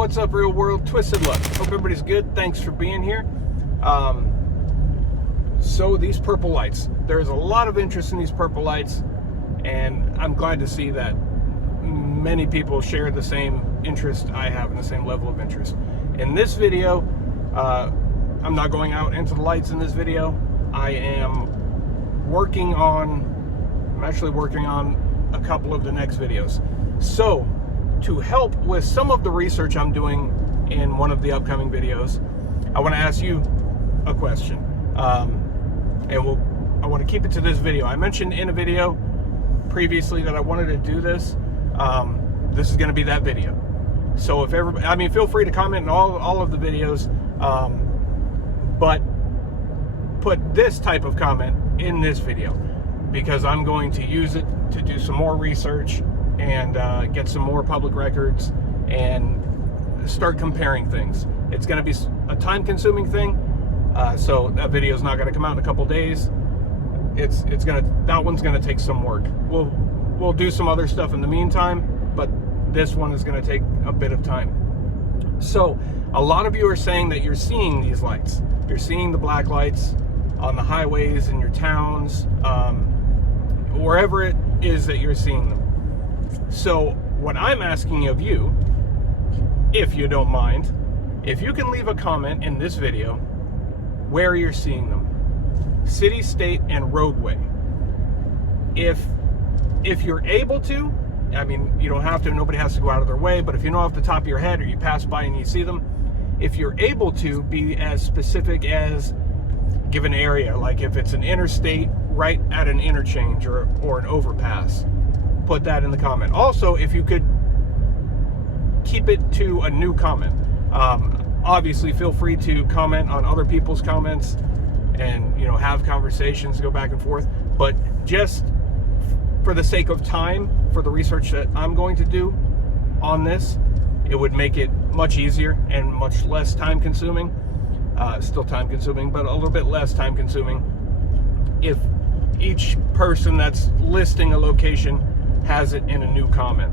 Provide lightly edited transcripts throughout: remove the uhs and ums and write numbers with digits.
What's up, real world? Twisted Luck. Hope everybody's good. Thanks for being here. So these purple lights, there's a lot of interest in these purple lights, and I'm glad to see that many people share the same interest I have and the same level of interest. In this video, I'm not going out into the lights in this video. I'm actually working on a couple of the next videos. So to help with some of the research I'm doing in one of the upcoming videos, I want to ask you a question. I want to keep it to this video. I mentioned in a video previously that I wanted to do this. This is going to be that video. So if everybody, feel free to comment in all of the videos, but put this type of comment in this video, because I'm going to use it to do some more research and get some more public records and start comparing things. It's going to be a time-consuming thing, so that video is not going to come out in a couple days. That one's going to take some work. We'll do some other stuff in the meantime, but this one is going to take a bit of time. So a lot of you are saying that you're seeing these lights. You're seeing the black lights on the highways in your towns, wherever it is that you're seeing them. So what I'm asking of you, if you don't mind, if you can leave a comment in this video where you're seeing them. City, state, and roadway. If you're able to, you don't have to, nobody has to go out of their way, but if you know off the top of your head or you pass by and you see them, if you're able to be as specific as give an area, like if it's an interstate right at an interchange or an overpass, put that in the comment. Also, if you could keep it to a new comment. Obviously, feel free to comment on other people's comments and have conversations, go back and forth, but just for the sake of time, for the research that I'm going to do on this, it would make it much easier and much less time consuming. Still time consuming, but a little bit less time consuming if each person that's listing a location has it in a new comment.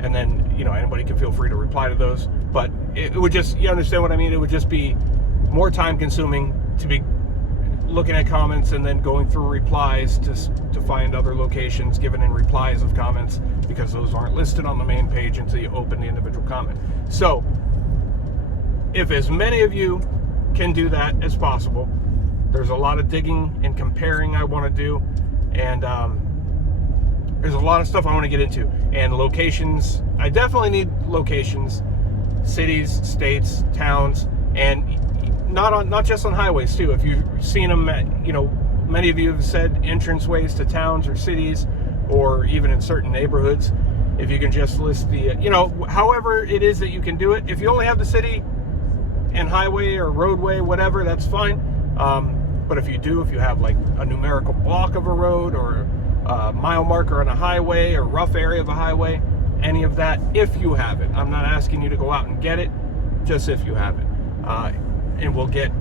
And then, anybody can feel free to reply to those, but it would just, you understand what I mean? It would just be more time consuming to be looking at comments and then going through replies to find other locations given in replies of comments, because those aren't listed on the main page until you open the individual comment. So if as many of you can do that as possible, there's a lot of digging and comparing I want to do, and there's a lot of stuff I want to get into. And locations, I definitely need locations, cities, states, towns, and not just on highways too. If you've seen them at, many of you have said entranceways to towns or cities, or even in certain neighborhoods. If you can just list the, however it is that you can do it. If you only have the city and highway or roadway, whatever, that's fine. But if you have like a numerical block of a road or a mile marker on a highway or rough area of a highway, any of that, if you have it. I'm not asking you to go out and get it, just if you have it. And we'll get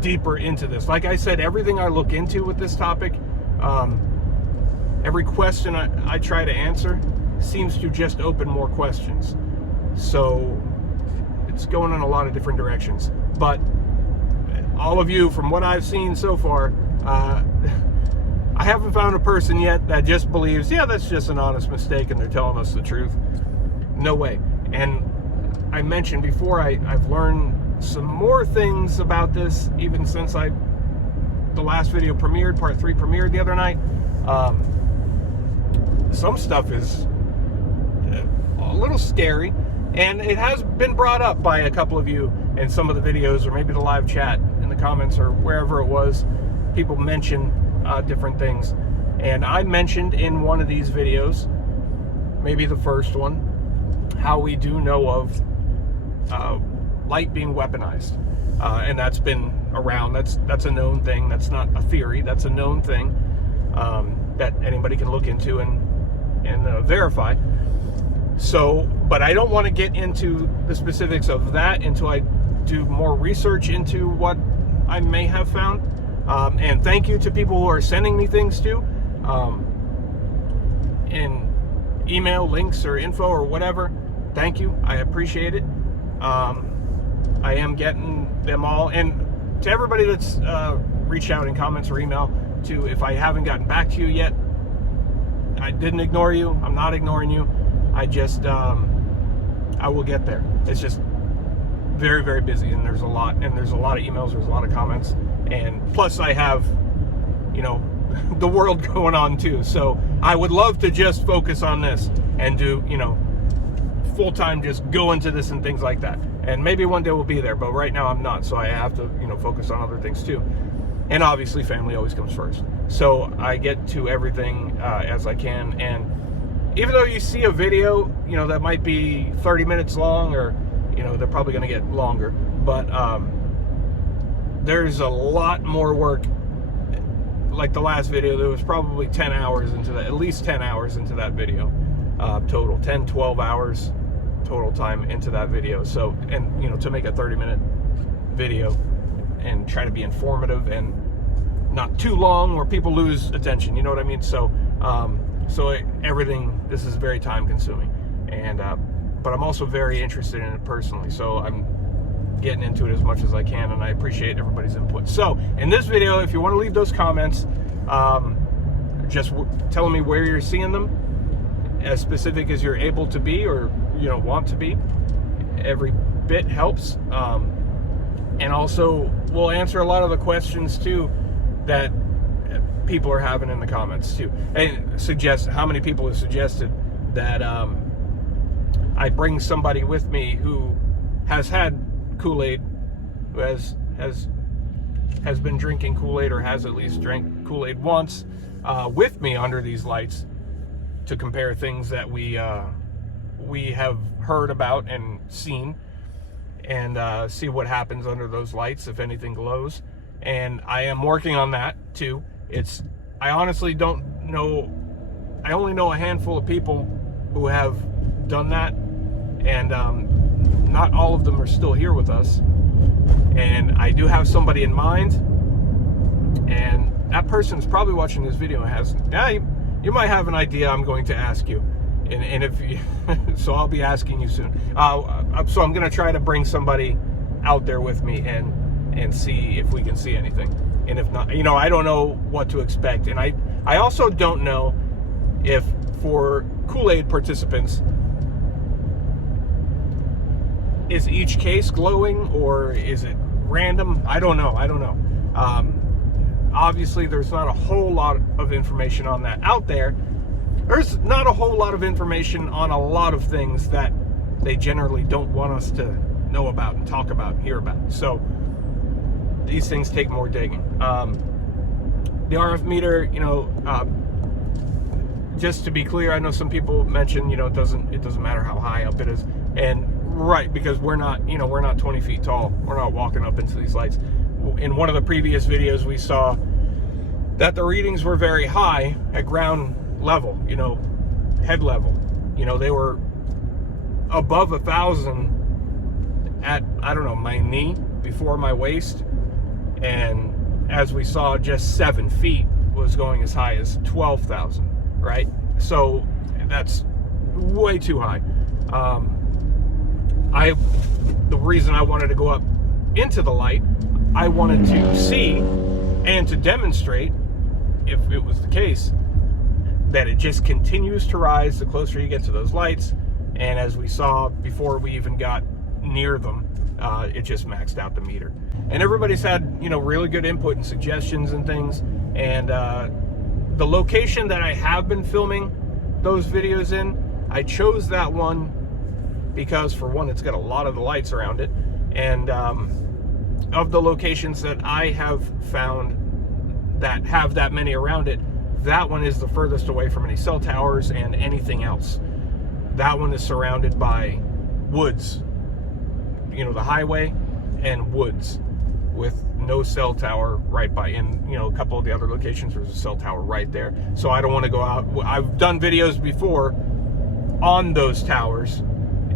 deeper into this. Like I said, everything I look into with this topic, every question I try to answer seems to just open more questions. So it's going in a lot of different directions. But all of you, from what I've seen so far, I haven't found a person yet that just believes, yeah, that's just an honest mistake and they're telling us the truth. No way. And I mentioned before, I've learned some more things about this even since the last video premiered, part 3 premiered the other night. Some stuff is a little scary, and it has been brought up by a couple of you in some of the videos, or maybe the live chat in the comments or wherever it was. People mention different things, and I mentioned in one of these videos, maybe the first one, how we do know of light being weaponized, and that's been around. That's a known thing. That's not a theory. That's a known thing that anybody can look into and verify. So, but I don't want to get into the specifics of that until I do more research into what I may have found. And thank you to people who are sending me things too, in email links or info or whatever. thank you. I appreciate it. I am getting them all. And to everybody that's reached out in comments or email, to if I haven't gotten back to you yet, I didn't ignore you. I'm not ignoring you. I just, I will get there. It's just very, very busy, and there's a lot of emails, there's a lot of comments, and plus I have, you know, the world going on too. So I would love to just focus on this and do, you know, full-time, just go into this and things like that. And maybe one day we'll be there, but right now I'm not. So I have to, you know, focus on other things too. And obviously family always comes first. So I get to everything as I can. And even though you see a video, you know, that might be 30 minutes long, or, you know, they're probably going to get longer, but there's a lot more work. Like the last video, there was probably 10 hours into that, at least 10 hours into that video, total, 10, 12 hours total time into that video. So, and, you know, to make a 30-minute video and try to be informative and not too long where people lose attention, you know what I mean? So, everything, this is very time consuming, and, but I'm also very interested in it personally. So I'm getting into it as much as I can, and I appreciate everybody's input. So in this video, if you want to leave those comments, just telling me where you're seeing them, as specific as you're able to be, or, you know, want to be, every bit helps. And also we'll answer a lot of the questions too that people are having in the comments too, and suggest how many people have suggested that I bring somebody with me who has had Kool-Aid, who has been drinking Kool-Aid, or has at least drank Kool-Aid once, with me under these lights, to compare things that we have heard about and seen, and see what happens under those lights, if anything glows. And I am working on that too. I honestly don't know. I only know a handful of people who have done that, and not all of them are still here with us. And I do have somebody in mind, and that person's probably watching this video and has, you might have an idea I'm going to ask you, and if you, so I'll be asking you soon. So I'm going to try to bring somebody out there with me and see if we can see anything. And if not, you know, I don't know what to expect. And I also don't know if, for Kool-Aid participants, is each case glowing, or is it random? I don't know. Obviously, there's not a whole lot of information on that out there. There's not a whole lot of information on a lot of things that they generally don't want us to know about and talk about and hear about. So these things take more digging. The RF meter, you know, just to be clear, I know some people mention, you know, it doesn't matter how high up it is, and right, because we're not, you know, we're not 20 feet tall. We're not walking up into these lights. In one of the previous videos, we saw that the readings were very high at ground level, you know, head level. You know, they were above 1,000 at, I don't know, my knee, before my waist. And as we saw, just 7 feet was going as high as 12,000, right? So that's way too high. The reason I wanted to go up into the light, I wanted to see and to demonstrate, if it was the case, that it just continues to rise the closer you get to those lights. And as we saw before we even got near them, it just maxed out the meter. And everybody's had, you know, really good input and suggestions and things. And the location that I have been filming those videos in, I chose that one because, for one, it's got a lot of the lights around it. And of the locations that I have found that have that many around it, that one is the furthest away from any cell towers and anything else. That one is surrounded by woods, you know, the highway and woods, with no cell tower right by. And, you know, a couple of the other locations, there's a cell tower right there. So I don't want to go out. I've done videos before on those towers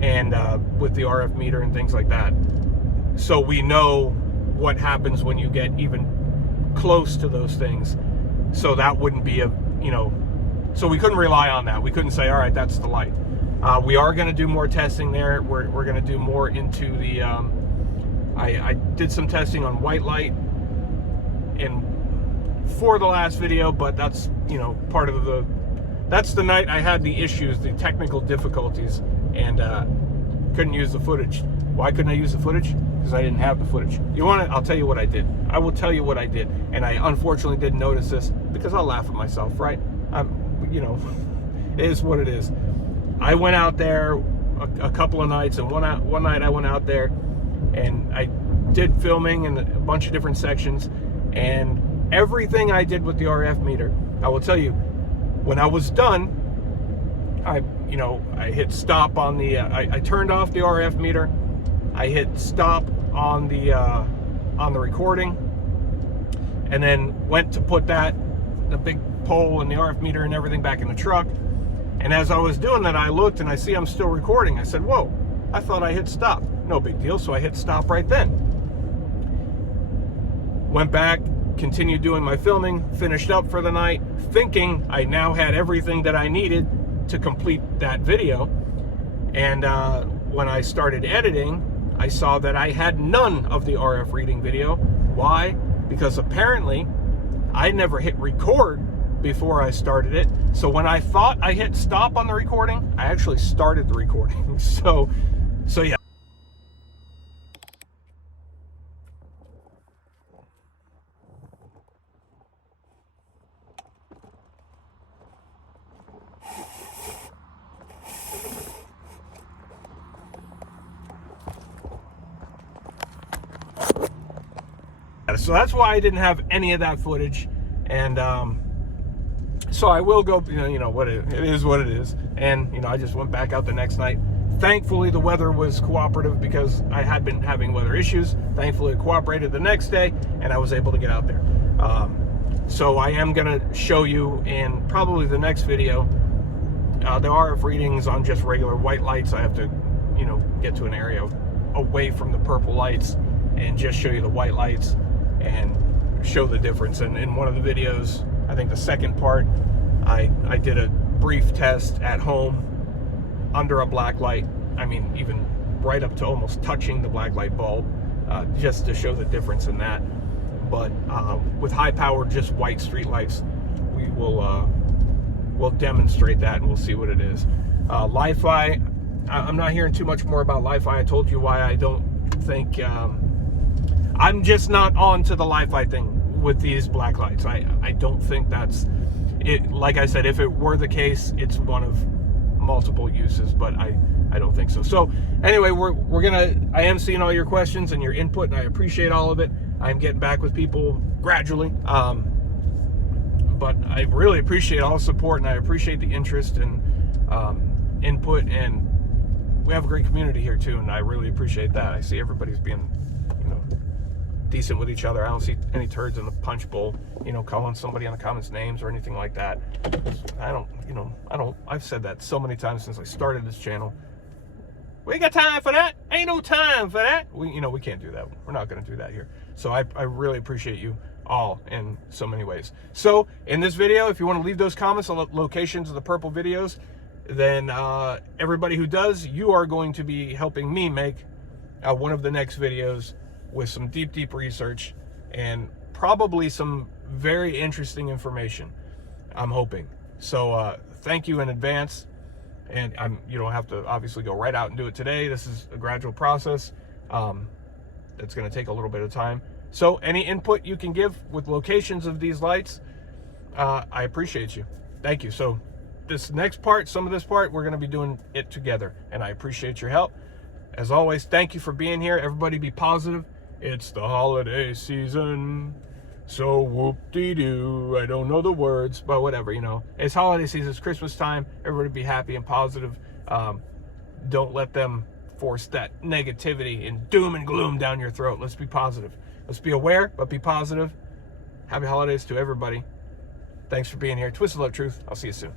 and with the RF meter and things like that, so we know what happens when you get even close to those things. So that wouldn't be a, you know, so we couldn't rely on that. We couldn't say, all right, that's the light. We are going to do more testing there. We're going to do more into the, I did some testing on white light for the last video, but that's, you know, part of that's the night I had the issues, the technical difficulties, and couldn't use the footage. Why couldn't I use the footage? Because I didn't have the footage. You want it? I'll tell you what I did. I will tell you what I did. And I unfortunately didn't notice this because I'll laugh at myself, right? You know, it is what it is. I went out there a couple of nights, and one night I went out there and I did filming in a bunch of different sections, and everything I did with the RF meter, I will tell you, when I was done, I hit stop on the, I turned off the RF meter, I hit stop on the recording, and then went to put the big pole and the RF meter and everything back in the truck. And as I was doing that, I looked and I see I'm still recording. I said, whoa, I thought I hit stop. No big deal, so I hit stop right then. Went back, continued doing my filming, finished up for the night, thinking I now had everything that I needed to complete that video. And when I started editing, I saw that I had none of the RF reading video. Why? Because apparently I never hit record before I started it. So when I thought I hit stop on the recording, I actually started the recording. So yeah. So that's why I didn't have any of that footage, and so I will go, you know what it is what it is. And I just went back out the next night. Thankfully the weather was cooperative, because I had been having weather issues. Thankfully it cooperated the next day, and I was able to get out there. So I am gonna show you in probably the next video the RF readings on just regular white lights. I have to get to an area away from the purple lights and just show you the white lights and show the difference. And in one of the videos, I think the second part, I did a brief test at home under a black light. I mean, even right up to almost touching the black light bulb, just to show the difference in that. But with high power, just white street lights, we'll demonstrate that, and we'll see what it is. Li-Fi, I'm not hearing too much more about Li-Fi. I told you why I don't think, I'm just not on to the Li-Fi thing with these black lights. I don't think that's it. Like I said, if it were the case, it's one of multiple uses, but I don't think so. So anyway, I am seeing all your questions and your input, and I appreciate all of it. I'm getting back with people gradually, but I really appreciate all the support, and I appreciate the interest and input, and we have a great community here too, and I really appreciate that. I see everybody's being decent with each other. I don't see any turds in the punch bowl, calling somebody on the comments names or anything like that. I've said that so many times since I started this channel. We ain't got time for that. Ain't no time for that. We can't do that. We're not going to do that here. So I really appreciate you all in so many ways. So in this video, if you want to leave those comments on the locations of the purple videos, then everybody who does, you are going to be helping me make one of the next videos with some deep research and probably some very interesting information, I'm hoping. So thank you in advance. And you don't have to obviously go right out and do it today. This is a gradual process. It's going to take a little bit of time. So any input you can give with locations of these lights, I appreciate you. Thank you. So this next part, some of this part, we're going to be doing it together, and I appreciate your help. As always, thank you for being here. Everybody be positive. It's the holiday season, so whoop-de-doo. I don't know the words, but whatever, It's holiday season, it's Christmas time. Everybody be happy and positive. Don't let them force that negativity and doom and gloom down your throat. Let's be positive. Let's be aware, but be positive. Happy holidays to everybody. Thanks for being here. Twisted Love Truth. I'll see you soon.